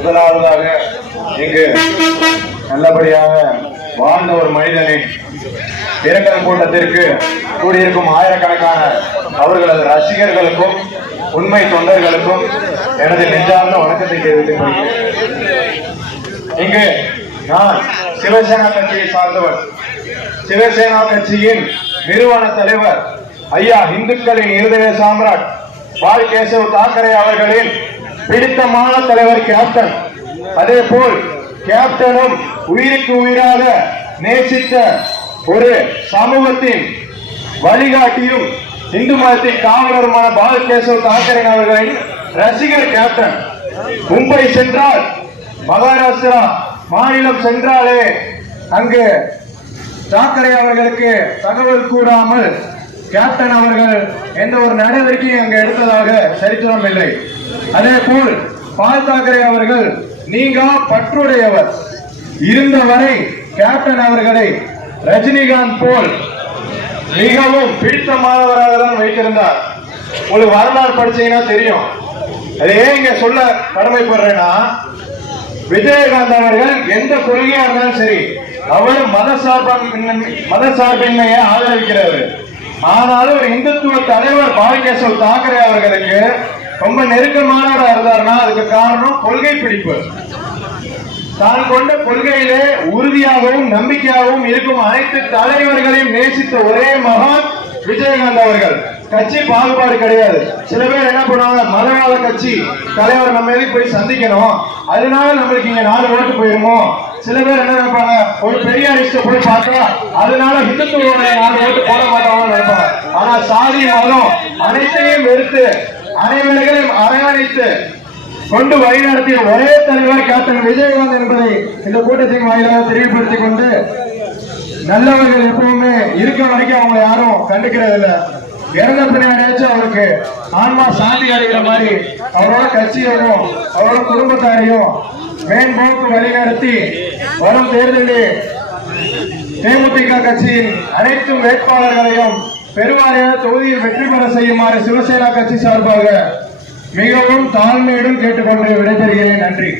முதலாவதாக இங்கு நல்லபடியாக வாழ்ந்த ஒரு மனிதனை இரங்கல் கூட்டத்திற்கு கூடியிருக்கும் ஆயிரக்கணக்கான அவர்களது ரசிகர்களுக்கும் உண்மை தொண்டர்களுக்கும் எனது நெஞ்சார்ந்த வணக்கத்தை தெரிவித்துக் கொள்கிறேன். இங்கு நான் சிவசேனா கட்சியை சார்ந்தவர் சிவசேனா கட்சியின் நிறுவன தலைவர் ஐயா இந்துக்களின் இருதய சாம்ராட் பால் கேசவ் தாக்கரே அவர்களின் பிடித்தமான தலைவர் கேப்டன் அதே போல் கேப்டனும் உயிருக்கு உயிராக நேசித்த ஒரு சமூகத்தின் வழிகாட்டியும் இந்து மதத்தின் காவலருமான பால் கேசவ் தாக்கரே அவர்களின் ரசிகர் கேப்டன் மும்பை சென்றால் மகாராஷ்டிரா மாநிலம் சென்றாலே அங்கு தாக்கரே அவர்களுக்கு தகவல் கூடாமல் கேப்டன் அவர்கள் எந்த ஒரு நடவடிக்கையும் அங்கு எடுத்ததாக சரித்திரம் இல்லை. அதே போல் பால் தாக்கரே அவர்கள் நீங்கா பற்றுடையவர். இருந்தவரை கேப்டன் அவர்களை ரஜினிகாந்த் போல் மிகவும் பிடித்தமானவராக தான் வைத்திருந்தார். உங்களுக்கு வரலாறு படிச்சீங்கன்னா தெரியும். அதே ஏன் இங்க சொல்ல கடமைப்படுறேன்னா விஜயகாந்த் அவர்கள் எந்த கொள்கையா இருந்தாலும் சரி அவர் மத சார்பின்மை மத சார்பின்மையை ஆதரிக்கிறாரு ஆனாலும் ஒரு இந்துத்துவ தலைவர் பாலகேசவ் தாக்கரே அவர்களுக்கு ரொம்ப நெருக்கமானவரா இருந்தார்னா அதுக்கு காரணம் கொள்கை பிடிப்பு. தான் கொண்ட கொள்கையிலே உறுதியாகவும் நம்பிக்கையாகவும் இருக்கும் அனைத்து தலைவர்களையும் நேசித்த ஒரே மகான் விஜயகாந்த் அவர்கள். கட்சி பாகுபாடு கிடையாது. சில பேர் என்ன பண்ணுவாங்க மதவாத கட்சி தலைவர் நம்ம எதுக்கு போய் சந்திக்கணும்? அதனால நம்மளுக்கு இங்க நாலு ஓட்டு போயிருமோ? சில பேர் என்ன நினைப்பாங்க ஒரு பெரியாரிஸ்ட போய் பார்த்தா அதனால ஹிந்துத்துவோட நாலு ஓட்டு சாதி மதம் அனைத்தையும் எடுத்து அனைவர்களையும் அரவணைத்து கொண்டு வழிநடத்திய ஒரே தலைவர் கேப்டன் விஜயகாந்த் என்பதை இந்த கூட்டத்தின் வாயிலாக தெரியப்படுத்திக் கொண்டு நல்லவர்கள் எப்பவுமே இருக்க வரைக்கும் அவங்க யாரும் கண்டுக்கிறது இல்ல. இறந்த பின்னாடியாச்சும் அவருக்கு ஆன்மா சாந்தி அடைகிற மாதிரி அவரோட கட்சியையும் அவரோட குடும்பத்தாரையும் மேம்போக்கு வழிநடத்தி வரும் தேர்தலில் தேமுதிக கட்சியின் அனைத்து வேட்பாளர்களையும் பெருவாரியான தொகுதியில் வெற்றி பெற செய்யுமாறு சிவசேனா கட்சி சார்பாக மிகவும் தாழ்மையுடன் கேட்டுக்கொண்டு விடைபெறுகிறேன். நன்றி.